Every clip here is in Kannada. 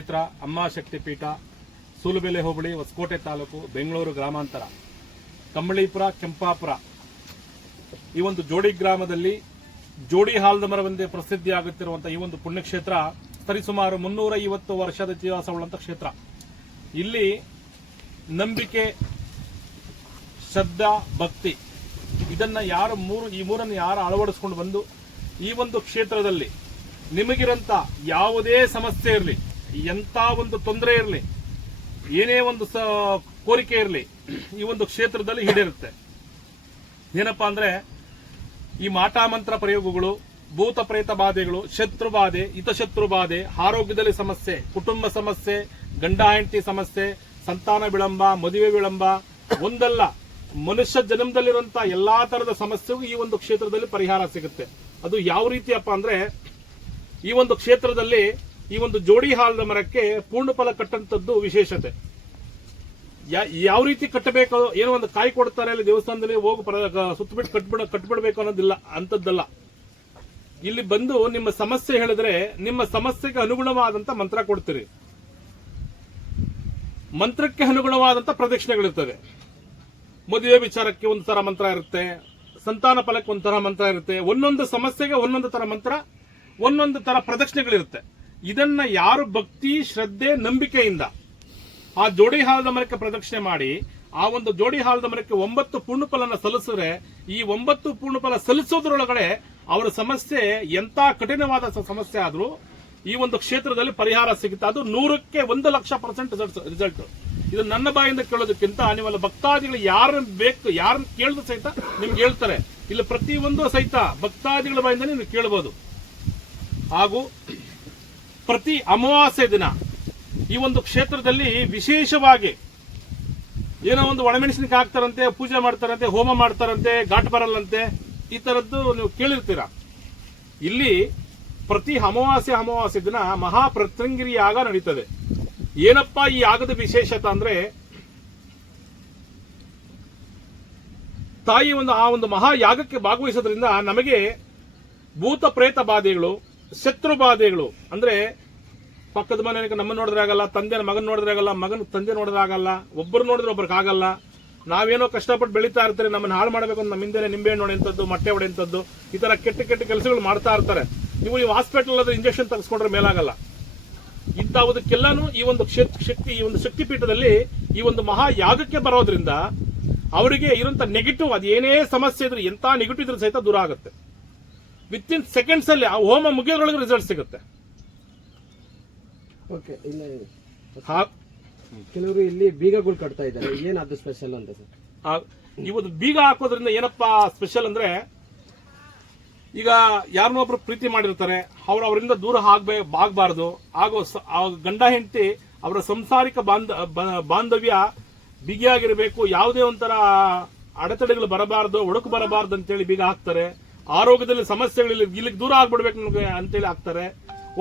ಕ್ಷೇತ್ರ, ಅಮ್ಮ ಶಕ್ತಿಪೀಠ ಸೂಲುಬೆಲೆ ಹೋಬಳಿ, ಹೊಸಕೋಟೆ ತಾಲೂಕು, ಬೆಂಗಳೂರು ಗ್ರಾಮಾಂತರ. ಕಂಬಳೀಪುರ ಕೆಂಪಾಪುರ. ಈ ಒಂದು ಜೋಡಿ ಗ್ರಾಮದಲ್ಲಿ ಜೋಡಿ ಹಾಲದ ಮರವೆಂದೇ ಪ್ರಸಿದ್ಧಿಯಾಗುತ್ತಿರುವಂತಹ ಈ ಒಂದು ಪುಣ್ಯಕ್ಷೇತ್ರ ಸರಿಸುಮಾರು ಮುನ್ನೂರ ಐವತ್ತು ವರ್ಷದ ಇತಿಹಾಸವುಳ್ಳಂತ ಕ್ಷೇತ್ರ. ಇಲ್ಲಿ ನಂಬಿಕೆ, ಶ್ರದ್ಧಾ, ಭಕ್ತಿ ಇದನ್ನ ಯಾರು ಮೂರು, ಈ ಮೂರನ್ನು ಯಾರು ಅಳವಡಿಸ್ಕೊಂಡು ಬಂದು ಈ ಒಂದು ಕ್ಷೇತ್ರದಲ್ಲಿ ನಿಮಗಿರಂತ ಯಾವುದೇ ಸಮಸ್ಯೆ ಇರಲಿ ಎಂತ ಒಂದು ತೊಂದರೆ ಇರಲಿ, ಏನೇ ಒಂದು ಸ, ಕೋರಿಕೆ ಇರಲಿ, ಈ ಒಂದು ಕ್ಷೇತ್ರದಲ್ಲಿ ಈಡೇರುತ್ತೆ. ಏನಪ್ಪಾ ಅಂದ್ರೆ, ಈ ಮಾಟಾಮಂತ್ರ ಪ್ರಯೋಗಗಳು, ಭೂತ ಪ್ರೇತ ಬಾಧೆಗಳು, ಶತ್ರು ಬಾಧೆ ಹಿತಶತ್ರು ಬಾಧೆ, ಆರೋಗ್ಯದಲ್ಲಿ ಸಮಸ್ಯೆ, ಕುಟುಂಬ ಸಮಸ್ಯೆ, ಗಂಡ ಹೆಂಡತಿ ಸಮಸ್ಯೆ, ಸಂತಾನ ವಿಳಂಬ, ಮದುವೆ ವಿಳಂಬ, ಒಂದಲ್ಲ, ಮನುಷ್ಯ ಜನ್ಮದಲ್ಲಿರುವಂತಹ ಎಲ್ಲಾ ತರದ ಸಮಸ್ಯೆಗೂ ಈ ಒಂದು ಕ್ಷೇತ್ರದಲ್ಲಿ ಪರಿಹಾರ ಸಿಗುತ್ತೆ. ಅದು ಯಾವ ರೀತಿಯಪ್ಪ ಅಂದ್ರೆ, ಈ ಒಂದು ಕ್ಷೇತ್ರದಲ್ಲಿ ಈ ಒಂದು ಜೋಡಿ ಹಾಲದ ಮರಕ್ಕೆ ಪೂರ್ಣ ಫಲ ಕಟ್ಟಂತದ್ದು ವಿಶೇಷತೆ ಯಾವ ರೀತಿ ಕಟ್ಟಬೇಕು, ಏನೋ ಒಂದು ಕಾಯಿ ಕೊಡ್ತಾರೆ ಅಲ್ಲಿ ದೇವಸ್ಥಾನದಲ್ಲಿ ಹೋಗಿ ಸುತ್ತಬಿಟ್ಟು ಕಟ್ಬಿಡ, ಕಟ್ಬಿಡ್ಬೇಕು ಅನ್ನೋದಿಲ್ಲ ಅಂತದ್ದಲ್ಲ ಇಲ್ಲಿ ಬಂದು ನಿಮ್ಮ ಸಮಸ್ಯೆ ಹೇಳಿದ್ರೆ, ನಿಮ್ಮ ಸಮಸ್ಯೆಗೆ ಅನುಗುಣವಾದಂತ ಮಂತ್ರ ಕೊಡ್ತೀರಿ. ಮಂತ್ರಕ್ಕೆ ಅನುಗುಣವಾದಂತ ಪ್ರದಕ್ಷಿಣೆಗಳಿರ್ತದೆ. ಮದುವೆ ವಿಚಾರಕ್ಕೆ ಒಂದು ತರ ಮಂತ್ರ ಇರುತ್ತೆ, ಸಂತಾನ ಫಲಕ್ಕೆ ಒಂದು ತರ ಮಂತ್ರ ಇರುತ್ತೆ, ಒಂದೊಂದು ಸಮಸ್ಯೆಗೆ ಒಂದೊಂದು ತರ ಮಂತ್ರ, ಒಂದೊಂದು ತರ ಪ್ರದಕ್ಷಿಣೆಗಳಿರುತ್ತೆ. ಇದನ್ನ ಯಾರು ಭಕ್ತಿ, ಶ್ರದ್ಧೆ, ನಂಬಿಕೆಯಿಂದ ಆ ಜೋಡಿ ಹಾಲದ ಮರಕ್ಕೆ ಪ್ರದಕ್ಷಿಣೆ ಮಾಡಿ, ಆ ಒಂದು ಜೋಡಿ ಹಾಲದ ಮರಕ್ಕೆ ಒಂಬತ್ತು ಪೂರ್ಣಫಲನ ಸಲ್ಲಿಸಿದ್ರೆ, ಈ ಒಂಬತ್ತು ಪೂರ್ಣಫಲ ಸಲ್ಲಿಸೋದ್ರೊಳಗಡೆ ಅವರ ಸಮಸ್ಯೆ ಎಂತ ಕಠಿಣವಾದ ಸಮಸ್ಯೆ ಆದ್ರೂ ಈ ಒಂದು ಕ್ಷೇತ್ರದಲ್ಲಿ ಪರಿಹಾರ ಸಿಗುತ್ತೆ. ಅದು ನೂರಕ್ಕೆ ಒಂದು ಲಕ್ಷ ಪರ್ಸೆಂಟ್ ರಿಸಲ್ಟ್ ಇದು ನನ್ನ ಬಾಯಿಂದ ಕೇಳೋದಕ್ಕಿಂತ ನೀವೆಲ್ಲ ಭಕ್ತಾದಿಗಳು ಯಾರನ್ನ ಬೇಕು, ಯಾರನ್ನ ಕೇಳಿದ್ರು ಸಹಿತ ನಿಮ್ಗೆ ಹೇಳ್ತಾರೆ. ಇಲ್ಲಿ, ಪ್ರತಿಯೊಂದು ಸಹಿತ ಭಕ್ತಾದಿಗಳ ಬಾಯಿಂದ ನೀವು ಕೇಳಬಹುದು ಹಾಗೂ ಪ್ರತಿ ಅಮಾವಾಸ್ಯೆ ದಿನ ಈ ಒಂದು ಕ್ಷೇತ್ರದಲ್ಲಿ ವಿಶೇಷವಾಗಿ ಏನೋ ಒಂದು ಒಣಮೆಣಸಿನಕಾಯಿ ಹಾಕ್ತಾರಂತೆ, ಪೂಜೆ ಮಾಡ್ತಾರಂತೆ, ಹೋಮ ಮಾಡ್ತಾರಂತೆ, ಘಾಟ್ ಬರಲ್ಲಂತೆ, ಈ ಥರದ್ದು ನೀವು ಕೇಳಿರ್ತೀರ. ಇಲ್ಲಿ ಪ್ರತಿ ಅಮಾವಾಸ್ಯೆ ಅಮಾವಾಸ್ಯೆ ದಿನ ಮಹಾ ಪ್ರತ್ಯಂಗಿರಿ ಯಾಗ ನಡೀತದೆ. ಏನಪ್ಪ ಈ ಯಾಗದ ವಿಶೇಷತೆ ಅಂದ್ರೆ, ತಾಯಿ ಒಂದು ಆ ಒಂದು ಮಹಾ ಯಾಗಕ್ಕೆ ಭಾಗವಹಿಸೋದ್ರಿಂದ ನಮಗೆ ಭೂತ ಪ್ರೇತ ಬಾಧೆಗಳು, ಶತ್ರು ಬಾಧೆಗಳು, ಅಂದ್ರೆ ಪಕ್ಕದ ಮನೆ ನಮ್ಮ ನೋಡಿದ್ರೆ ಆಗಲ್ಲ ತಂದೆ ಮಗನ್ ನೋಡಿದ್ರೆ ಆಗಲ್ಲ, ಮಗನ್ ತಂದೆ ನೋಡಿದ್ರೆ ಆಗಲ್ಲ, ಒಬ್ಬರು ನೋಡಿದ್ರೆ ಆಗಲ್ಲ. ನಾವೇನೋ ಕಷ್ಟಪಟ್ಟು ಬೆಳೀತಾ ಇರ್ತಾರೆ, ನಮ್ಮನ್ನ ಹಾಳು ಮಾಡಬೇಕು ಅಂತ ನಮ್ಮ ಹಿಂದೆ ನಿಂಬೆಹಣ್ಣು ಹೊಡೆಯಂಥದ್ದು ಮೊಟ್ಟೆ ಹೊಡೆಯಂಥದ್ದು ಈ ತರ ಕೆಟ್ಟ ಕೆಟ್ಟ ಕೆಲಸಗಳು ಮಾಡ್ತಾ ಇರ್ತಾರೆ. ನೀವು ನೀವು ಹಾಸ್ಪಿಟಲ್ ಅಲ್ಲಿ ಇಂಜೆಕ್ಷನ್ ತೆಗೆಸ್ಕೊಂಡ್ರೆ ಮೇಲಾಗಲ್ಲ. ಇಂಥವುದಕ್ಕೆಲ್ಲಾನು ಈ ಒಂದು ಶಕ್ತಿ, ಈ ಒಂದು ಶಕ್ತಿ ಪೀಠದಲ್ಲಿ ಈ ಒಂದು ಮಹಾ ಯಾಗಕ್ಕೆ ಬರೋದ್ರಿಂದ ಅವರಿಗೆ ಇರುವಂತ ನೆಗೆಟಿವ್ ಅದೇನೇ ಸಮಸ್ಯೆ ಇದ್ರೆ ಎಂಥ ನೆಗೆಟಿವ್ ಇದ್ರೂ ಸಹಿತ ದೂರ ಆಗುತ್ತೆ. ವಿತ್ ಇನ್ ಸೆಕೆಂಡ್ಸ್ ಅಲ್ಲಿ ಆ ಹೋಮ ಮುಗಿಯೋದ್ರೊಳಗೆ ರಿಸಲ್ಟ್ ಸಿಗುತ್ತೆ. ಓಕೆ ಇಲ್ಲ ಕೆಲವರು ಇಲ್ಲಿ ಬೀಗಗಳು ಕಟ್ತಾ ಇದ್ದಾರೆ. ಏನಾದ್ರು ಸ್ಪೆಷಲ್ ಅಂತ ಸರ್? ಇವತ್ತು ಬೀಗ ಹಾಕೋದ್ರಿಂದ ಏನಪ್ಪಾ ಸ್ಪೆಷಲ್ ಅಂದ್ರೆ ಈಗ ಯಾರನ್ನೊಬ್ರು ಪ್ರೀತಿ ಮಾಡಿರ್ತಾರೆ ಅವ್ರು ಅವರಿಂದ ದೂರ ಆಗ್ಬೇ ಆಗ್ಬಾರ್ದು. ಆಗೋ ಗಂಡ ಹೆಂಡತಿ ಅವರ ಸಂಸಾರಿಕ ಬಾಂಧ ಬಾಂಧವ್ಯ ಬಿಗಿಯಾಗಿರಬೇಕು. ಯಾವುದೇ ಒಂಥರ ಅಡೆತಡೆಗಳು ಬರಬಾರ್ದು ಒಡಕು ಬರಬಾರ್ದು ಅಂತೇಳಿ ಬೀಗ ಹಾಕ್ತಾರೆ. ಆರೋಗ್ಯದಲ್ಲಿ ಸಮಸ್ಯೆಗಳಿಲ್ಲ ಇಲ್ಲಿಗೆ ದೂರ ಆಗ್ಬಿಡ್ಬೇಕು ನಮಗೆ ಅಂತೇಳಿ ಹಾಕ್ತಾರೆ.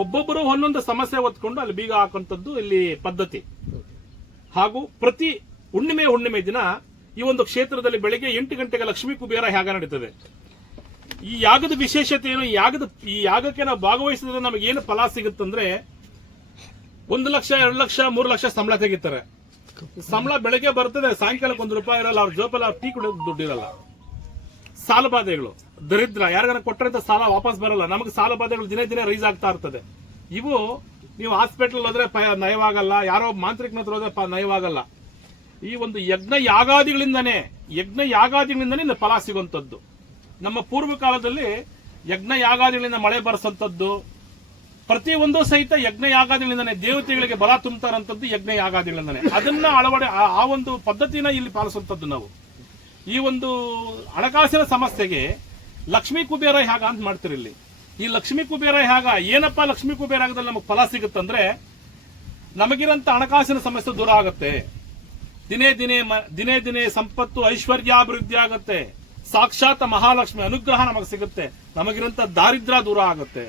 ಒಬ್ಬೊಬ್ಬರು ಒಂದೊಂದು ಸಮಸ್ಯೆ ಹೊತ್ಕೊಂಡು ಅಲ್ಲಿ ಬೀಗ ಹಾಕುವಂಥದ್ದು ಇಲ್ಲಿ ಪದ್ಧತಿ. ಹಾಗೂ ಪ್ರತಿ ಹುಣ್ಣಿಮೆ ಹುಣ್ಣಿಮೆ ದಿನ ಈ ಒಂದು ಕ್ಷೇತ್ರದಲ್ಲಿ ಬೆಳಗ್ಗೆ ಎಂಟು ಗಂಟೆಗೆ ಲಕ್ಷ್ಮೀ ಕುಬೇರ ಯಾಗ ನಡೀತದೆ. ಈ ಯಾಗದ ವಿಶೇಷತೆ ಏನು? ಯಾಗದ, ಈ ಯಾಗಕ್ಕೆ ನಾವು ಭಾಗವಹಿಸಿದ್ರೆ ನಮಗೆ ಏನು ಫಲ ಸಿಗುತ್ತಂದ್ರೆ ಒಂದು ಲಕ್ಷ, ಎರಡು ಲಕ್ಷ, ಮೂರು ಲಕ್ಷ ಸಂಬಳ ತೆಗಿತಾರೆ. ಸಂಬಳ ಬೆಳಗ್ಗೆ ಬರ್ತದೆ, ಸಾಯಂಕಾಲಕ್ಕೆ ಒಂದು ರೂಪಾಯಿ ಇರಲ್ಲ, ಅವ್ರ ಜೋಪಲ್ಲಿ ಅವ್ರ ಟೀ ಕುಡಿಯೋದು ದುಡ್ಡಿರಲ್ಲ ಸಾಲ ಬಾಧೆಗಳು. ದರಿದ್ರ ಯಾರಿಗಾರ ಕೊಟ್ಟರಂತ ಸಾಲ ವಾಪಸ್ ಬರಲ್ಲ. ನಮಗೆ ಸಾಲ ಬಾಧೆಗಳು ದಿನೇ ದಿನೇ ರೈಸ್ ಆಗ್ತಾ ಇರ್ತದೆ. ಇವು ನೀವು ಹಾಸ್ಪಿಟಲ್ ಹೋದ್ರೆ ನಯವಾಗಲ್ಲ. ಯಾರೋ ಮಾಂತ್ರಿಕನ ಹತ್ರ ಹೋದ್ರೆ ನಯವಾಗಲ್ಲ. ಈ ಒಂದು ಯಜ್ಞ ಯಾಗಾದಿಗಳಿಂದನೇ ಯಜ್ಞ ಯಾಗಾದಿಗಳಿಂದನೇ ಫಲ ಸಿಗುವಂಥದ್ದು ನಮ್ಮ ಪೂರ್ವ ಕಾಲದಲ್ಲಿ ಯಜ್ಞ ಯಾಗಾದಿಗಳಿಂದ ಮಳೆ ಬರೆಸಂಥದ್ದು ಪ್ರತಿಯೊಂದು ಸಹಿತ ಯಜ್ಞ ಯಾಗಾದಿಗಳಿಂದನೇ ದೇವತೆಗಳಿಗೆ ಬಲ ತುಂಬತಾರಂತದ್ದು ಯಜ್ಞ ಯಾಗಾದಿಗಳಿಂದನೇ. ಅದನ್ನ ಅಳವಡೆ, ಆ- ಆ ಒಂದು ಪದ್ಧತಿನ ಇಲ್ಲಿ ಪಾಲಿಸುವಂಥದ್ದು ನಾವು. ಈ ಒಂದು ಹಣಕಾಸಿನ ಸಮಸ್ಯೆಗೆ ಲಕ್ಷ್ಮೀ ಕುಬೇರ ಹೇಗ ಅಂತ ಮಾಡ್ತೀರಿ ಇಲ್ಲಿ. ಈ ಲಕ್ಷ್ಮೀ ಕುಬೇರ ಹೇಗ ಏನಪ್ಪ ಲಕ್ಷ್ಮೀ ಕುಬೇರ ಆಗದಲ್ಲಿ ನಮಗೆ ಫಲ ಸಿಗುತ್ತಂದ್ರೆ ನಮಗಿರಂತ ಹಣಕಾಸಿನ ಸಮಸ್ಯೆ ದೂರ ಆಗುತ್ತೆ. ದಿನೇ ದಿನೇ ದಿನೇ ದಿನೇ ಸಂಪತ್ತು ಐಶ್ವರ್ಯಾಭಿವೃದ್ಧಿ ಆಗುತ್ತೆ. ಸಾಕ್ಷಾತ್ ಮಹಾಲಕ್ಷ್ಮಿ ಅನುಗ್ರಹ ನಮಗೆ ಸಿಗುತ್ತೆ. ನಮಗಿರಂತ ದಾರಿದ್ರ್ಯ ದೂರ ಆಗುತ್ತೆ.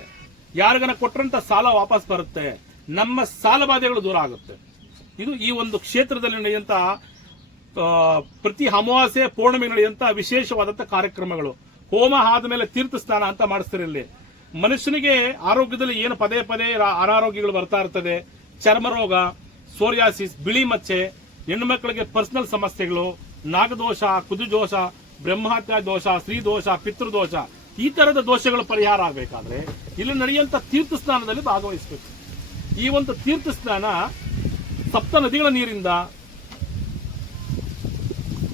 ಯಾರಿಗನ ಕೊಟ್ಟರಂತ ಸಾಲ ವಾಪಸ್ ಬರುತ್ತೆ. ನಮ್ಮ ಸಾಲ ಬಾಧೆಗಳು ದೂರ ಆಗುತ್ತೆ. ಇದು ಈ ಒಂದು ಕ್ಷೇತ್ರದಲ್ಲಿ ನಡೆಯುವಂತ ಆ, ಪ್ರತಿ ಅಮಾವಾಸ್ಯೆ ಪೌರ್ಣಮಿ ನಡೆಯುವಂತ ವಿಶೇಷವಾದಂತಹ ಕಾರ್ಯಕ್ರಮಗಳು. ಹೋಮ ಆದ್ಮೇಲೆ ತೀರ್ಥ ಸ್ನಾನ ಅಂತ ಮಾಡಿಸ್ತಾರೆ ಇಲ್ಲಿ. ಮನುಷ್ಯನಿಗೆ ಆರೋಗ್ಯದಲ್ಲಿ ಏನು ಪದೇ ಪದೇ ಅನಾರೋಗ್ಯಗಳು ಬರ್ತಾ ಇರ್ತದೆ. ಚರ್ಮ ರೋಗ ಸೋರಿಯಾಸಿಸ್, ಬಿಳಿ ಮಚ್ಚೆ, ಹೆಣ್ಣು ಮಕ್ಕಳಿಗೆ ಪರ್ಸನಲ್ ಸಮಸ್ಯೆಗಳು, ನಾಗದೋಷ ಕುದುದೋಷ ಬ್ರಹ್ಮಾತ್ಯ ದೋಷ, ಸ್ತ್ರೀ ದೋಷ ಪಿತೃದೋಷ ಈ ತರದ ದೋಷಗಳು ಪರಿಹಾರ ಆಗಬೇಕಾದ್ರೆ ಇಲ್ಲಿ ನಡೆಯುವಂತ ತೀರ್ಥ ಸ್ನಾನದಲ್ಲಿ ಭಾಗವಹಿಸಬೇಕು. ಈ ಒಂದು ತೀರ್ಥ ಸ್ನಾನ ಸಪ್ತ ನದಿಗಳ ನೀರಿಂದ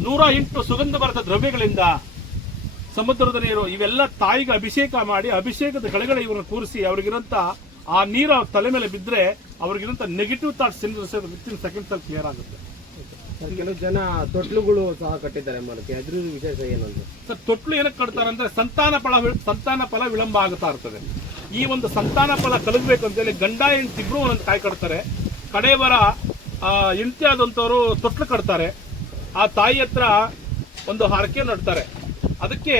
ನೂರ ಎಂಟು ಸುಗಂಧ ಭರಿತ ದ್ರವ್ಯಗಳಿಂದ ಸಮುದ್ರದ ನೀರು ಇವೆಲ್ಲ ತಾಯಿಗೆ ಅಭಿಷೇಕ ಮಾಡಿ ಅಭಿಷೇಕದ ಕಳೆಗಳ ಇವ್ರನ್ನ ಕೂರಿಸಿ ಅವ್ರಿಗಿರೋಂಥ ಆ ನೀರು ಅವ್ರ ತಲೆ ಮೇಲೆ ಬಿದ್ದರೆ ಅವ್ರಿಗಿರಂತ ನೆಗೆಟಿವ್ ಥಾಟ್ಸ್ ವಿತಿನ್ ಸೆಕೆಂಡ್ಸ್ ಅಲ್ಲಿ ಕ್ಲಿಯರ್ ಆಗುತ್ತೆ. ಕೆಲವು ಜನ ತೊಟ್ಲುಗಳು ಸಹ ಕಟ್ಟಿದ್ದಾರೆ ಮರಕ್ಕೆ ಅದ್ರ ವಿಶೇಷ ಏನಂದ್ರೆ? ಸರ್ ತೊಟ್ಲು ಏನಕ್ಕೆ ಕಟ್ತಾರೆ ಅಂದ್ರೆ ಸಂತಾನ ಫಲ ಸಂತಾನ ಫಲ ವಿಳಂಬ ಆಗುತ್ತಾ ಇರ್ತದೆ. ಈ ಒಂದು ಸಂತಾನ ಫಲ ಕಲಗಬೇಕು ಅಂತೇಳಿ ಗಂಡ ಹೆಂಡ್ತಿಬ್ರು ಒಂದೊಂದು ಕಾಯಿ ಕಟ್ತಾರೆ. ಕಡೆಯವರ ಹೆಂಡತಿ ತೊಟ್ಲು ಕಟ್ತಾರೆ. ಆ ತಾಯಿ ಹತ್ರ ಒಂದು ಹರಕೆ ನಡ್ತಾರೆ. ಅದಕ್ಕೆ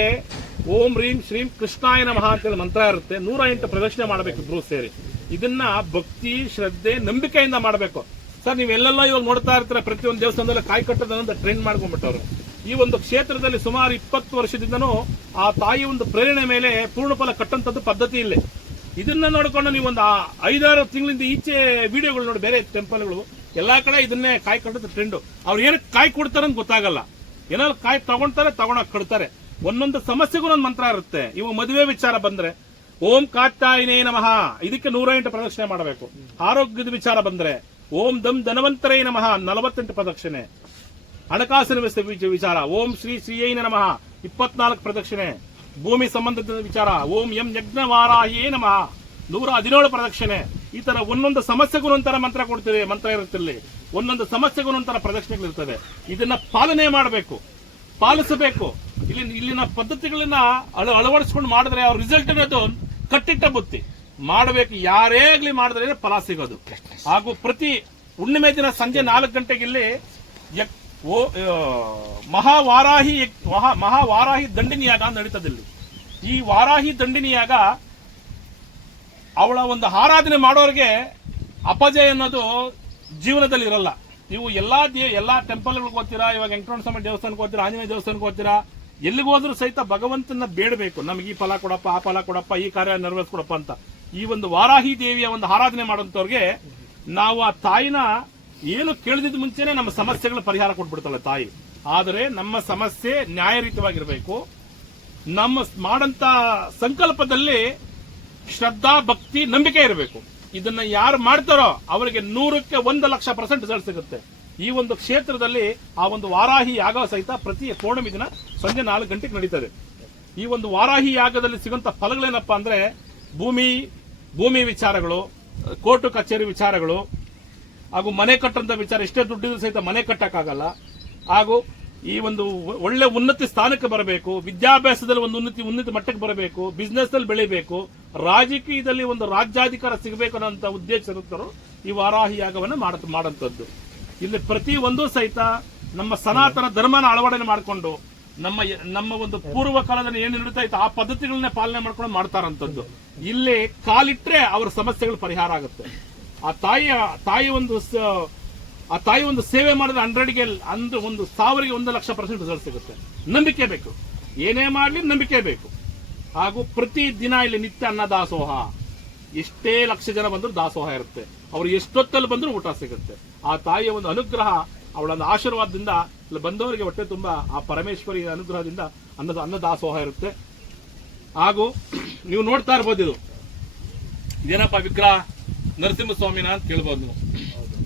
ಓಂ ರೀಂ ಶ್ರೀಂ ಕೃಷ್ಣಾಯ ನಮಃ ಅಂತೇಳಿ ಮಂತ್ರ ಇರುತ್ತೆ. ನೂರ ಎಂಟು ಪ್ರದಕ್ಷಿಣೆ ಮಾಡಬೇಕು ಇಬ್ರು ಸೇರಿ. ಇದನ್ನ ಭಕ್ತಿ, ಶ್ರದ್ಧೆ, ನಂಬಿಕೆಯಿಂದ ಮಾಡಬೇಕು. ಸರ್ ನೀವೆಲ್ಲೆಲ್ಲ ಇವಾಗ ನೋಡ್ತಾ ಇರ್ತಾರೆ, ಪ್ರತಿಯೊಂದು ದೇವಸ್ಥಾನದಲ್ಲಿ ಕಾಯಿ ಕಟ್ಟೋದನ್ನ ಟ್ರೆಂಡ್ ಮಾಡ್ಕೊಂಡ್ಬಿಟ್ಟವ್ರು. ಈ ಒಂದು ಕ್ಷೇತ್ರದಲ್ಲಿ ಸುಮಾರು ಇಪ್ಪತ್ತು ವರ್ಷದಿಂದನೂ ಆ ತಾಯಿ ಒಂದು ಪ್ರೇರಣೆ ಮೇಲೆ ಪೂರ್ಣಫಲ ಕಟ್ಟಂತದ್ದು ಪದ್ಧತಿ ಇಲ್ಲೇ. ಇದನ್ನ ನೋಡ್ಕೊಂಡು ನೀವು ಒಂದು ಐದಾರು ತಿಂಗಳಿಂದ ಈಚೆ ವಿಡಿಯೋಗಳು ನೋಡಿ, ಬೇರೆ ಟೆಂಪಲ್ಗಳು ಎಲ್ಲಾ ಕಡೆ ಇದನ್ನೇ ಕಾಯಿ ಕಟ್ಟದ ಟ್ರೆಂಡ್ ಅವ್ರು ಏನಕ್ಕೆ ಕಾಯಿ ಕೊಡ್ತಾರೆ ಅಂತ ಗೊತ್ತಾಗಲ್ಲ. ಏನಾದ್ರು ಕಾಯಿ ತಗೊಂತಾರೆ ತಗೊಂಡಾಗ ಕಡ್ತಾರೆ ಒಂದೊಂದು ಸಮಸ್ಯೆಗೂ ಒಂದು ಮಂತ್ರ ಇರುತ್ತೆ. ಇವು ಮದುವೆ ವಿಚಾರ ಬಂದ್ರೆ, ಓಂ ಕಾತ್ತಾಯಿನೇ ನಮಃ. ಇದಕ್ಕೆ ನೂರ ಎಂಟು ಪ್ರದಕ್ಷಿಣೆ ಮಾಡಬೇಕು. ಆರೋಗ್ಯದ ವಿಚಾರ ಬಂದ್ರೆ, ಓಂ ದಂ ಧನವಂತರೇ ನಮಃ, ನಲವತ್ತೆಂಟು ಪ್ರದಕ್ಷಿಣೆ. ಹಣಕಾಸಿನ ವಿಚಾರ, ಓಂ ಶ್ರೀ ಶ್ರೀಯೈನ ನಮಃ, ಇಪ್ಪತ್ನಾಲ್ಕು ಪ್ರದಕ್ಷಿಣೆ. ಭೂಮಿ ಸಂಬಂಧದ ವಿಚಾರ, ಓಂ ಎಂ ಯಜ್ಞವಾರಾಹಿಯೇ ನಮಃ. ನೂರ ಹದಿನೇಳು ಪ್ರದಕ್ಷಿಣೆ. ಈ ತರ ಒಂದೊಂದು ಸಮಸ್ಯೆಗೂ ಒಂಥರ ಮಂತ್ರ ಕೊಡ್ತೀವಿ ಮಂತ್ರ ಇರುತ್ತಿಲ್ಲಿ ಒಂದೊಂದು ಸಮಸ್ಯೆಗೂ ಒಂಥರ ಪ್ರದಕ್ಷಿಣೆಗಳಿರ್ತದೆ ಇದನ್ನ ಪಾಲನೆ ಮಾಡಬೇಕು. ಪಾಲಿಸಬೇಕು. ಇಲ್ಲಿ, ಇಲ್ಲಿನ ಪದ್ಧತಿಗಳನ್ನ ಅಳ, ಅಳವಡಿಸ್ಕೊಂಡು ಮಾಡಿದ್ರೆ ಅವ್ರ ರಿಸಲ್ಟ್ ಅನ್ನೋದು ಕಟ್ಟಿಟ್ಟ ಬುತ್ತಿ. ಮಾಡಬೇಕು, ಯಾರೇ ಆಗ್ಲಿ ಮಾಡಿದ್ರೆ ಫಲ ಸಿಗೋದು. ಹಾಗೂ ಪ್ರತಿ ಹುಣ್ಣಿಮೆ ದಿನ ಸಂಜೆ ನಾಲ್ಕು ಗಂಟೆಗೆ ಇಲ್ಲಿ ಮಹಾವಾರಾಹಿ ಮಹಾವಾರಾಹಿ ದಂಡಿನಿಯಾಗ ನಡೀತದಲ್ಲಿ ಇಲ್ಲಿ. ಈ ವಾರಾಹಿ ದಂಡಿನಿ ಯಾಗ ಅವಳ ಒಂದು ಆರಾಧನೆ ಮಾಡೋರಿಗೆ ಅಪಜಯ ಅನ್ನೋದು ಜೀವನದಲ್ಲಿ ಇರಲ್ಲ. ನೀವು ಎಲ್ಲಾ ಎಲ್ಲಾ ಟೆಂಪಲ್ಗಳಿಗೆ ಹೋಗ್ತೀರಾ, ಇವಾಗ ವೆಂಕಟರಮಣ ಸ್ವಾಮಿ ದೇವಸ್ಥಾನಕ್ಕೆ ಹೋಗ್ತೀರಾ, ಆಂಜನೇಯ ದೇವಸ್ಥಾನಕ್ಕೆ ಹೋಗ್ತೀರಾ, ಎಲ್ಲಿಗೆ ಹೋದ್ರೂ ಸಹಿತ ಭಗವಂತನ ಬೇಡಬೇಕು. ನಮ್ಗೆ ಈ ಫಲ ಕೊಡಪ್ಪ, ಆ ಫಲ ಕೊಡಪ್ಪ, ಈ ಕಾರ್ಯ ನೆರವೇರಿಸ್ಕೊಡಪ್ಪ ಅಂತ. ಈ ಒಂದು ವಾರಾಹಿ ದೇವಿಯ ಒಂದು ಆರಾಧನೆ ಮಾಡೋಂಥವ್ರಿಗೆ ನಾವು ಆ ತಾಯಿನ ಏನು ಕೇಳಿದ ಮುಂಚೆನೆ ನಮ್ಮ ಸಮಸ್ಯೆಗಳ ಪರಿಹಾರ ಕೊಟ್ಬಿಡ್ತಾಳೆ ತಾಯಿ. ಆದರೆ ನಮ್ಮ ಸಮಸ್ಯೆ ನ್ಯಾಯರೀತವಾಗಿರಬೇಕು ನಮ್ಮ ಮಾಡಂತ ಸಂಕಲ್ಪದಲ್ಲಿ ಶ್ರದ್ಧಾ, ಭಕ್ತಿ, ನಂಬಿಕೆ ಇರಬೇಕು. ಇದನ್ನ ಯಾರು ಮಾಡ್ತಾರೋ ಅವರಿಗೆ ನೂರಕ್ಕೆ ಒಂದು ಲಕ್ಷ ಪರ್ಸೆಂಟ್ ರಿಸಲ್ಟ್ ಸಿಗುತ್ತೆ. ಈ ಒಂದು ಕ್ಷೇತ್ರದಲ್ಲಿ ಆ ಒಂದು ವಾರಾಹಿ ಯಾಗ ಸಹಿತ ಪ್ರತಿ ಪೌರ್ಣಮಿ ದಿನ ಸಂಜೆ ನಾಲ್ಕು ಗಂಟೆಗೆ ನಡೀತದೆ. ಈ ಒಂದು ವಾರಾಹಿ ಯಾಗದಲ್ಲಿ ಸಿಗುವಂತ ಫಲಗಳೇನಪ್ಪ ಅಂದ್ರೆ ಭೂಮಿ ಭೂಮಿ ವಿಚಾರಗಳು, ಕೋರ್ಟು ಕಚೇರಿ ವಿಚಾರಗಳು, ಹಾಗೂ ಮನೆ ಕಟ್ಟಂತ ವಿಚಾರ, ಎಷ್ಟೇ ದುಡ್ಡಿದ್ರು ಸಹಿತ ಮನೆ ಕಟ್ಟಕ್ಕಾಗಲ್ಲ. ಹಾಗೂ ಈ ಒಂದು ಒಳ್ಳೆ ಉನ್ನತಿ ಸ್ಥಾನಕ್ಕೆ ಬರಬೇಕು, ವಿದ್ಯಾಭ್ಯಾಸದಲ್ಲಿ ಒಂದು ಉನ್ನತಿ ಉನ್ನತಿ ಮಟ್ಟಕ್ಕೆ ಬರಬೇಕು ಬಿಸ್ನೆಸ್ನಲ್ಲಿ ಬೆಳಿಬೇಕು, ರಾಜಕೀಯದಲ್ಲಿ ಒಂದು ರಾಜ್ಯಾಧಿಕಾರ ಸಿಗಬೇಕು ಅನ್ನೋ ಇರುತ್ತರೋ ಈ ವಾರಾಹಿ ಯಾಗವನ್ನು ಮಾಡ ಮಾಡಂತದ್ದು ಇಲ್ಲಿ ಪ್ರತಿ ಒಂದು ಸಹಿತ ನಮ್ಮ ಸನಾತನ ಧರ್ಮನ ಅಳವಡನೆ ಮಾಡಿಕೊಂಡು, ನಮ್ಮ ನಮ್ಮ ಒಂದು ಪೂರ್ವ ಕಾಲದಲ್ಲಿ ಏನು ನಡೀತಾ ಇತ್ತು, ಆ ಪದ್ಧತಿಗಳನ್ನೇ ಪಾಲನೆ ಮಾಡ್ಕೊಂಡು ಮಾಡ್ತಾರಂತದ್ದು ಇಲ್ಲಿ ಕಾಲಿಟ್ರೆ ಅವರ ಸಮಸ್ಯೆಗಳು ಪರಿಹಾರ ಆಗುತ್ತೆ. ಆ ತಾಯಿಯ ತಾಯಿ ಒಂದು ಆ ತಾಯಿ ಒಂದು ಸೇವೆ ಮಾಡಿದ್ರೆ ಹಂಡ್ರೆಡ್ಗೆ ಅಂದ್ರೆ ಒಂದು ಸಾವಿರಿಗೆ ಒಂದು ಲಕ್ಷ ಪರ್ಸೆಂಟ್ ರಿಸಲ್ಟ್ ಸಿಗುತ್ತೆ. ನಂಬಿಕೆ ಬೇಕು. ಏನೇ ಮಾಡಲಿ ನಂಬಿಕೆ ಬೇಕು. ಹಾಗೂ ಪ್ರತಿ ದಿನ ಇಲ್ಲಿ ನಿತ್ಯ ಅನ್ನ ದಾಸೋಹ. ಎಷ್ಟೇ ಲಕ್ಷ ಜನ ಬಂದರೂ ದಾಸೋಹ ಇರುತ್ತೆ. ಅವರು ಎಷ್ಟೊತ್ತಲ್ಲಿ ಬಂದರೂ ಊಟ ಸಿಗುತ್ತೆ. ಆ ತಾಯಿಯ ಒಂದು ಅನುಗ್ರಹ ಅವಳ ಒಂದು ಆಶೀರ್ವಾದದಿಂದ ಇಲ್ಲಿ ಬಂದವರಿಗೆ ಹೊಟ್ಟೆ ತುಂಬಾ ಆ ಪರಮೇಶ್ವರಿ ಅನುಗ್ರಹದಿಂದ ಅನ್ನದ ಅನ್ನ ದಾಸೋಹ ಇರುತ್ತೆ. ಹಾಗೂ ನೀವು ನೋಡ್ತಾ ಇರ್ಬೋದು ಇದು. ಇದೇನಪ್ಪ ವಿಗ್ರಹ ನರಸಿಂಹಸ್ವಾಮಿನ ಅಂತ ಕೇಳ್ಬೋದು ನೀವು.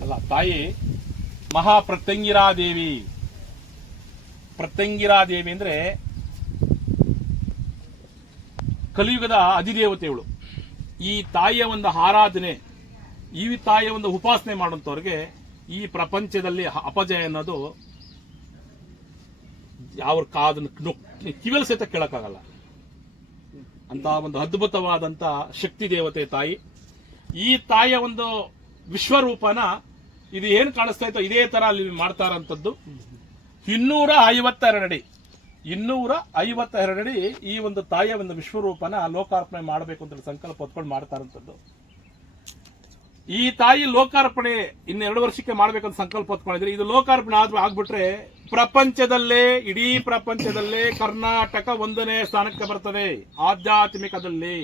ಅಲ್ಲ, ತಾಯಿ ಮಹಾಪ್ರತ್ಯಂಗಿರಾದೇವಿ. ಪ್ರತ್ಯಂಗಿರಾದೇವಿ ಅಂದರೆ ಕಲಿಯುಗದ ಅಧಿದೇವತೆಗಳು ಈ ತಾಯಿಯ ಒಂದು ಆರಾಧನೆ, ಈ ತಾಯಿಯ ಒಂದು ಉಪಾಸನೆ ಮಾಡುವಂತವ್ರಿಗೆ ಈ ಪ್ರಪಂಚದಲ್ಲಿ ಅಪಜಯ ಅನ್ನೋದು ಯಾವ ಕಾದನ್ನು ಕಿವಲ್ ಸಹಿತ ಕೇಳಕ್ಕಾಗಲ್ಲ. ಅಂತ ಒಂದು ಅದ್ಭುತವಾದಂಥ ಶಕ್ತಿ ದೇವತೆ ತಾಯಿ. ಈ ತಾಯಿಯ ಒಂದು ವಿಶ್ವರೂಪನ ಇದು ಏನು ಕಾಣಿಸ್ತಾ ಇತ್ತು? ಇದೇ ತರ ಅಲ್ಲಿ ಮಾಡ್ತಾರಂಥದ್ದು ಇನ್ನೂರ ಐವತ್ತೆರಡಡಿ ಇನ್ನೂರ ಐವತ್ತೆರಡಡಿ ಈ ಒಂದು ತಾಯಿಯ ಒಂದು ವಿಶ್ವರೂಪನ ಲೋಕಾರ್ಪಣೆ ಮಾಡಬೇಕು ಅಂತ ಸಂಕಲ್ಪ ಹೊತ್ಕೊಂಡು ಮಾಡ್ತಾರಂಥದ್ದು ಈ ತಾಯಿ ಲೋಕಾರ್ಪಣೆ ಇನ್ನೆರಡು ವರ್ಷಕ್ಕೆ ಮಾಡ್ಬೇಕಂತ ಸಂಕಲ್ಪ ಹೊತ್ಕೊಂಡಿದ್ರೆ ಇದು ಲೋಕಾರ್ಪಣೆ ಆದ್ರೂ ಆಗ್ಬಿಟ್ರೆ ಪ್ರಪಂಚದಲ್ಲೇ, ಇಡೀ ಪ್ರಪಂಚದಲ್ಲೇ ಕರ್ನಾಟಕ ಒಂದನೇ ಸ್ಥಾನಕ್ಕೆ ಬರ್ತದೆ ಆಧ್ಯಾತ್ಮಿಕದಲ್ಲಿ.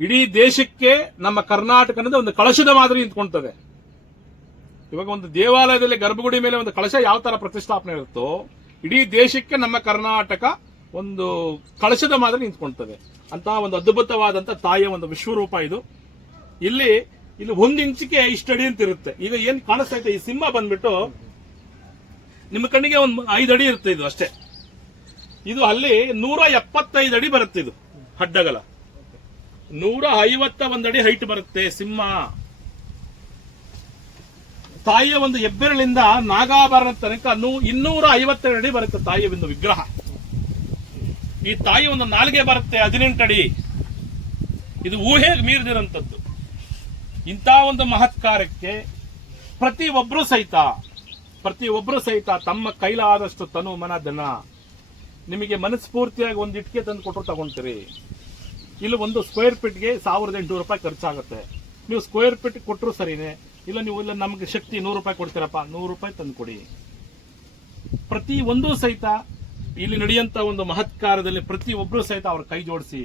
ಇಡೀ ದೇಶಕ್ಕೆ ನಮ್ಮ ಕರ್ನಾಟಕ ಅನ್ನೋದು ಒಂದು ಕಳಶದ ಮಾದರಿ ನಿಂತ್ಕೊಳ್ತದೆ. ಇವಾಗ ಒಂದು ದೇವಾಲಯದಲ್ಲಿ ಗರ್ಭಗುಡಿ ಮೇಲೆ ಒಂದು ಕಳಶ ಯಾವ ತರ ಪ್ರತಿಷ್ಠಾಪನೆ ಇರುತ್ತೋ, ಇಡೀ ದೇಶಕ್ಕೆ ನಮ್ಮ ಕರ್ನಾಟಕ ಒಂದು ಕಳಶದ ಮಾದರಿ ನಿಂತ್ಕೊಳ್ತದೆ. ಅಂತಹ ಒಂದು ಅದ್ಭುತವಾದಂತ ತಾಯಿಯ ಒಂದು ವಿಶ್ವರೂಪ ಇದು. ಇಲ್ಲಿ ಇಲ್ಲಿ ಒಂದು ಇಂಚಿಗೆ ಇಷ್ಟಡಿ ಅಂತ ಇರುತ್ತೆ. ಈಗ ಏನ್ ಕಾಣಿಸ್ತಾ ಇದೆ? ಈ ಸಿಂಹ ಬಂದ್ಬಿಟ್ಟು ನಿಮ್ಮ ಕಣ್ಣಿಗೆ ಒಂದು ಐದು ಅಡಿ ಇರುತ್ತೆ ಇದು ಅಷ್ಟೇ. ಇದು ಅಲ್ಲಿ ನೂರ ಎಪ್ಪತ್ತೈದು ಅಡಿ ಬರುತ್ತೆ ಇದು ಅಡ್ಡಗಲ ನೂರ ಐವತ್ತ ಒಂದಡಿ ಹೈಟ್ ಬರುತ್ತೆ ಸಿಂಹ. ತಾಯಿಯ ಒಂದು ಹೆಬ್ಬೆರಳಿಂದ ನಾಗಾಭರಣ ತನಕ ಇನ್ನೂರ ಐವತ್ತೆರಡು ಅಡಿ ಬರುತ್ತೆ ತಾಯಿಯ ಒಂದು ವಿಗ್ರಹ. ಈ ತಾಯಿ ಒಂದು ನಾಲ್ಗೆ ಬರುತ್ತೆ ಹದಿನೆಂಟು ಅಡಿ ಇದು ಊಹೆಗೆ ಮೀರಿದಿರಂತದ್ದು ಇಂಥ ಒಂದು ಮಹತ್ ಪ್ರತಿ ಒಬ್ಬರು ಸಹಿತ ಪ್ರತಿ ಒಬ್ಬರು ಸಹಿತ ತಮ್ಮ ಕೈಲಾದಷ್ಟು ತನು ಮನ ಧನ ನಿಮಗೆ ಮನಸ್ಫೂರ್ತಿಯಾಗಿ ಒಂದು ಇಟ್ಕೆ ತಂದು ಕೊಟ್ಟರು ತಗೊಂತೀರಿ. ಇಲ್ಲಿ ಒಂದು ಸ್ಕ್ವೇರ್ ಫೀಟ್ಗೆ ಸಾವಿರದ ಎಂಟುನೂರು ರೂಪಾಯಿ ಖರ್ಚಾಗುತ್ತೆ. ನೀವು ಸ್ಕ್ವೇರ್ ಫೀಟ್ ಕೊಟ್ಟರು ಸರಿನೇ, ಇಲ್ಲ ನೀವು ಇಲ್ಲ ನಮಗೆ ಶಕ್ತಿ ನೂರು ರೂಪಾಯಿ ಕೊಡ್ತೀರಪ್ಪ, ನೂರು ರೂಪಾಯಿ ತಂದು ಕೊಡಿ. ಪ್ರತಿ ಒಂದು ಸಹಿತ ಇಲ್ಲಿ ನಡೆಯುವಂಥ ಒಂದು ಮಹತ್ಕಾರದಲ್ಲಿ ಪ್ರತಿ ಒಬ್ಬರು ಸಹಿತ ಅವ್ರ ಕೈ ಜೋಡಿಸಿ.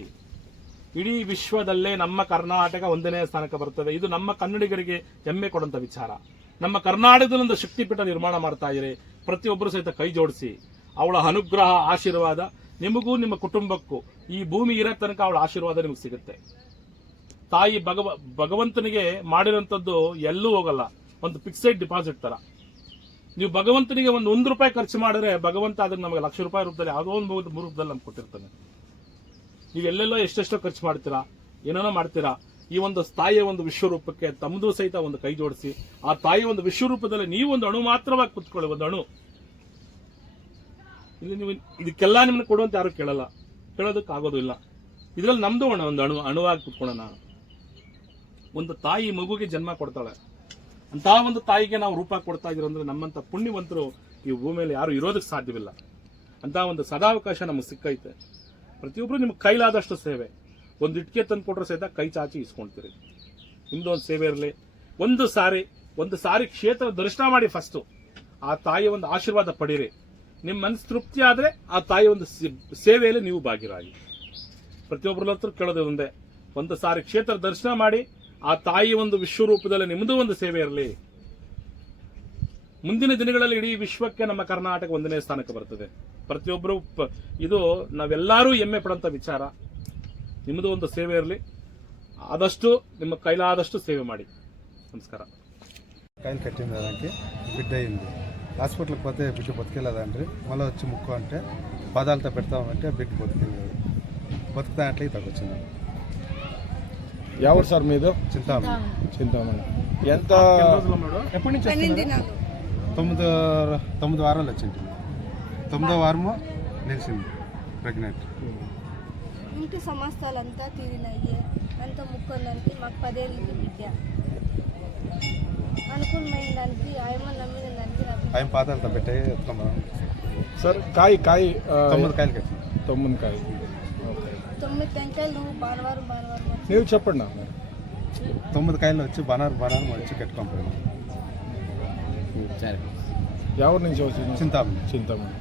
ಇಡೀ ವಿಶ್ವದಲ್ಲೇ ನಮ್ಮ ಕರ್ನಾಟಕ ಒಂದನೇ ಸ್ಥಾನಕ್ಕೆ ಬರ್ತದೆ. ಇದು ನಮ್ಮ ಕನ್ನಡಿಗರಿಗೆ ಹೆಮ್ಮೆ ಕೊಡುವಂತ ವಿಚಾರ. ನಮ್ಮ ಕರ್ನಾಟಕದಲ್ಲಿ ಒಂದು ಶಕ್ತಿಪೀಠ ನಿರ್ಮಾಣ ಮಾಡ್ತಾ ಇದ್ದಾರೆ ಪ್ರತಿಯೊಬ್ಬರು ಸಹಿತ ಕೈ ಜೋಡಿಸಿ. ಅವಳ ಅನುಗ್ರಹ, ಆಶೀರ್ವಾದ ನಿಮಗೂ ನಿಮ್ಮ ಕುಟುಂಬಕ್ಕೂ ಈ ಭೂಮಿ ಇರೋ ತನಕ ಅವಳ ಆಶೀರ್ವಾದ ನಿಮಗೆ ಸಿಗುತ್ತೆ. ತಾಯಿ ಭಗವ, ಭಗವಂತನಿಗೆ ಮಾಡಿರೋಂಥದ್ದು ಎಲ್ಲೂ ಹೋಗಲ್ಲ. ಒಂದು ಫಿಕ್ಸೆಡ್ ಡಿಪಾಸಿಟ್ ತರ ನೀವು ಭಗವಂತನಿಗೆ ಒಂದು ಒಂದು ರೂಪಾಯಿ ಖರ್ಚು ಮಾಡಿದ್ರೆ ಭಗವಂತ ಅದನ್ನು ನಮಗೆ ಲಕ್ಷ ರೂಪಾಯಿ ರೂಪದಲ್ಲಿ ಯಾವುದೋ ಒಂದು ಮೂರು ರೂಪದಲ್ಲಿ ನಮ್ಗೆ ಕೊಟ್ಟಿರ್ತಾನೆ. ನೀವು ಎಲ್ಲೆಲ್ಲೋ ಎಷ್ಟೆಷ್ಟೋ ಖರ್ಚು ಮಾಡ್ತೀರಾ, ಏನೇನೋ ಮಾಡ್ತೀರಾ, ಈ ಒಂದು ತಾಯಿಯ ಒಂದು ವಿಶ್ವರೂಪಕ್ಕೆ, ತಮ್ಮದು ಸಹಿತ ಒಂದು ಕೈ ಜೋಡಿಸಿ, ಆ ತಾಯಿ ಒಂದು ವಿಶ್ವರೂಪದಲ್ಲಿ ನೀವು ಒಂದು ಅಣು ಮಾತ್ರವಾಗಿ ಕುತ್ಕೊಳ್ಳಿ, ಒಂದು ಅಣು. ಇಲ್ಲಿ ನೀವು ಇದಕ್ಕೆಲ್ಲ ನಿಮ್ಮನ್ನು ಕೊಡುವಂತ ಯಾರು ಕೇಳಲ್ಲ. ಕೇಳೋದಕ್ಕೆ ಆಗೋದು ಇಲ್ಲ. ಇದ್ರಲ್ಲಿ ನಮ್ದು ಅಣ್ಣ, ಒಂದು ಅಣು ಅಣುವಾಗಿ ಕುತ್ಕೊಳ್ಳೋಣ ಒಂದು ತಾಯಿ ಮಗುಗೆ ಜನ್ಮ ಕೊಡ್ತಾಳೆ. ಅಂತ ಒಂದು ತಾಯಿಗೆ ನಾವು ರೂಪ ಕೊಡ್ತಾ ಇದೀರ ಅಂದ್ರೆ ನಮ್ಮಂತ ಪುಣ್ಯವಂತರು ಈ ಭೂಮಿಯಲ್ಲಿ ಯಾರು ಇರೋದಕ್ಕೆ ಸಾಧ್ಯವಿಲ್ಲ. ಅಂತ ಒಂದು ಸದಾವಕಾಶ ನಮಗೆ ಸಿಕ್ಕೈತೆ. ಪ್ರತಿಯೊಬ್ಬರು ನಿಮ್ಗೆ ಕೈಲಾದಷ್ಟು ಸೇವೆ. ಒಂದು ಇಟ್ಕೆ ತಂದು ಕೊಟ್ಟರೆ ಸಹಿತ ಕೈ ಚಾಚಿ ಇಸ್ಕೊಳ್ತೀರಿ ನಿಮ್ದು ಒಂದು ಸೇವೆ ಇರಲಿ. ಒಂದು ಸಾರಿ ಒಂದು ಸಾರಿ ಕ್ಷೇತ್ರ ದರ್ಶನ ಮಾಡಿ ಫಸ್ಟು ಆ ತಾಯಿಯ ಒಂದು ಆಶೀರ್ವಾದ ಪಡೀರಿ. ನಿಮ್ಮ ಮನಸ್ಸು ತೃಪ್ತಿ ಆದರೆ ಆ ತಾಯಿ ಒಂದು ಸೇವೆಯಲ್ಲಿ ನೀವು ಭಾಗಿರಾಗಿ. ಪ್ರತಿಯೊಬ್ಬರ ಹತ್ರ ಕೇಳೋದೇ ಒಂದೇ. ಒಂದು ಸಾರಿ ಕ್ಷೇತ್ರ ದರ್ಶನ ಮಾಡಿ, ಆ ತಾಯಿ ಒಂದು ವಿಶ್ವರೂಪದಲ್ಲಿ ನಿಮ್ಮದು ಒಂದು ಸೇವೆ ಇರಲಿ. ಮುಂದಿನ ದಿನಗಳಲ್ಲಿ ಇಡೀ ವಿಶ್ವಕ್ಕೆ ನಮ್ಮ ಕರ್ನಾಟಕ ಒಂದನೇ ಸ್ಥಾನಕ್ಕೆ ಬರ್ತದೆ. ಪ್ರತಿಯೊಬ್ಬರು ಇದು ನಾವೆಲ್ಲರೂ ಹೆಮ್ಮೆ ಪಡೋಂಥ ವಿಚಾರ. ನಿಮ್ಮದು ಒಂದು ಸೇವೆ ಇರಲಿ. ಆದಷ್ಟು, ನಿಮ್ಮ ಕೈಲಾದಷ್ಟು ಸೇವೆ ಮಾಡಿ. ನಮಸ್ಕಾರ. హాస్పిటల్కి పోతే బిడ్డ బతికెళ్ళదండ్రి మళ్ళీ వచ్చి ముక్కు అంటే పాదాలతో పెడతామంటే బిడ్డ బతికెళ్ళదు బతుకుతా అట్లే తగ్గొచ్చింది ఎవరు సార్ మీది? చింతామణి. చింతామణి. ఎంత ఎప్పటి నుంచి? తొమ్మిది తొమ్మిది వారాలు వచ్చింది తొమ్మిదో వారము నిలిచింది ప్రెగ్నెంట్. ఇంటి సమస్తాలంతా తీరినాయి అంత ముక్కొందానికి మాకు పదేళ్ళకి బిడ్డ. ఆయన పాతాలతో పెట్టే సార్ కాయ కాయ తొమ్మిది కాయలు కట్టి తొమ్మిది కాయ నువ్వు చెప్పండి తొమ్మిది కాయలు వచ్చి బనారు బనారు వచ్చి కట్టుకోం ఎవరి నుంచి వచ్చింది? చింతామణి. చింతామణి.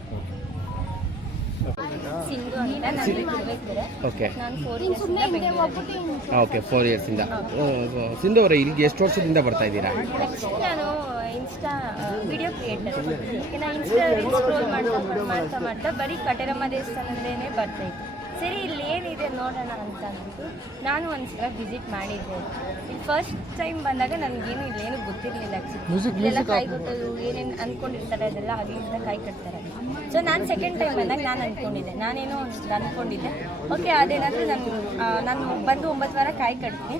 ಸಿಂಧು ಓಕೆ ನಾನು ಇಯರ್ಸ್ ಓಕೆ ಫೋರ್ ಇಯರ್ಸಿಂದ ಸಿಂಧು ಅವರೇ ಎಷ್ಟು ವರ್ಷದಿಂದ ಬರ್ತಾ ಇದ್ದೀರಾ? ನಾನು ಇನ್ಸ್ಟಾ ವಿಡಿಯೋ ಕ್ರಿಯೇಟರ್ ನಾನು ಇನ್ಸ್ಟಾ ಸ್ಕ್ರೋಲ್ ಮಾಡ್ತಾ ಮಾಡ್ತಾ ಮಾಡ್ತಾ ಬರೀ ಕಟೇರಮ್ಮ ದೇವಸ್ಥಾನದಲ್ಲೇ ಬರ್ತಾ ಇತ್ತು ಸರಿ ಇಲ್ಲಿ ಏನಿದೆ ನೋಡೋಣ ಅಂತ ಅಂದ್ಬಿಟ್ಟು ನಾನು ಒಂದ್ಸಲ ವಿಸಿಟ್ ಮಾಡಿದ್ದೆ. ಇಲ್ಲಿ ಫಸ್ಟ್ ಟೈಮ್ ಬಂದಾಗ ನನಗೇನು ಇಲ್ಲೇನು ಗೊತ್ತಿರಲಿಲ್ಲ ಎಲ್ಲ ಕಾಯಿ ಕೊಟ್ಟೋದು ಏನೇನು ಅಂದ್ಕೊಂಡಿರ್ತಾರೆ ಅದೆಲ್ಲ ಅದರಿಂದ ಕಾಯಿ ಕಟ್ತಾರೆ. ಸೊ ನಾನು ಸೆಕೆಂಡ್ ಟೈಮ್ ಬಂದಾಗ ನಾನು ಅಂದ್ಕೊಂಡಿದ್ದೆ ನಾನೇನೋ ಒಂದು ಅಂದ್ಕೊಂಡಿದ್ದೆ ಓಕೆ ಅದೇನಾದರೂ ನಾನು ನಾನು ಬಂದು ಒಂಬತ್ತು ವಾರ ಕಾಯಿ ಕಟ್ತೀನಿ.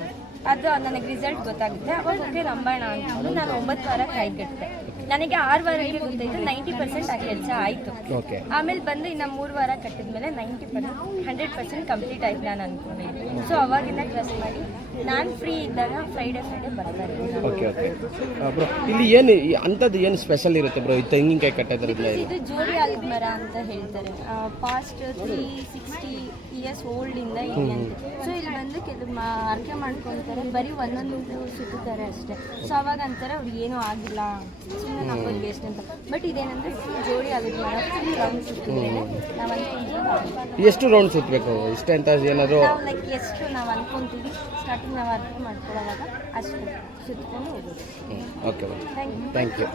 ಅದು ನನಗೆ ರಿಸಲ್ಟ್ ಗೊತ್ತಾಗುತ್ತೆ. ಅವಾಗ ಓಕೆ ನಂಬೋಣ ಅಂತ ನಾನು ಒಂಬತ್ತು ವಾರ ಕಾಯಿ ಕಟ್ಟಿದೆ ನನಗೆ ಆರು ವಾರಕ್ಕೆ ಗೊತ್ತಾಯ್ತು ನೈಂಟಿ ಪರ್ಸೆಂಟ್ ಆ ಕೆಲಸ ಆಯಿತು. ಓಕೆ ಆಮೇಲೆ ಬಂದು ಇನ್ನು ಮೂರು ವಾರ ಕಟ್ಟಿದ್ಮೇಲೆ ninety percent hundred percent complete ಆಯ್ತು ನಾನು ಅನ್ಕೊಂಡಿದ್ದೆ ಸೊ ಅವಾಗಿಂದ ಟ್ರಸ್ಟ್ ಮಾಡಿ ನಾನು ಫ್ರೀ ಇದ್ದಾಗ ಫ್ರೈಡೇ ಫ್ರೈಡೇ ಬರ್ತಾರೆ. ಓಕೆ ಓಕೆ ಬ್ರೋ ಇಲ್ಲಿ ಏನು ಅಂಥದ್ದು ಏನು ಸ್ಪೆಷಲ್ ಇರುತ್ತೆ ಬ್ರೋ ಈ ತೆಂಗಿನಕಾಯಿ ಕಟ್ಟೋದ್ರಿಂದ Because ಇದು ಜೋಡಿ ಆಲದ ಮರ ಅಂತ ಹೇಳ್ತಾರೆ. Past three sixty years old ಇಂದ ಇದೆ ಸೊ ಇಲ್ಲಿ ಬಂದು ಕೆಲವು ಅರ್ಕೆ ಮಾಡ್ಕೊತಾರೆ. ಬರೀ ಒಂದೊಂದು ಸುತ್ತುತ್ತಾರೆ ಅಷ್ಟೇ. ಸೊ ಅವಾಗ ಅಂತಾರೆ ಅವ್ರಿಗೆ ಏನೂ ಆಗಿಲ್ಲ. ಸುಮ್ಮನೆ ನಂಬೋದು ವೇಸ್ಟ್ ಅಂತ. ಬಟ್ ಇದೇನಂದ್ರೆ ಜೋಡಿ ಜೋಡಿ ಮರ ಮೇಡಮ್ ರೌಂಡ್ ಸುತ್ತಿದ್ರೆ ನಾವು ಅನ್ಕೊಂತೀವಿ. ಎಷ್ಟು ರೌಂಡ್ ಸುತ್ತಬೇಕು ಇಷ್ಟ ಅಂತ ಏನಾದರೂ? ನಾವು ಲೈಕ್ ಎಷ್ಟು ನಾವು ಅನ್ಕೊಂತೀವಿ. ಸ್ಟಾರ್ಟಿಂಗ್ ನಾವು ಅರ್ಥ ಮಾಡ್ಕೊಳ್ಳೋವಾಗ ಅಷ್ಟು ಸುತ್ತಕೊಂಡು ಹೋಗೋದು. Okay thank you thank you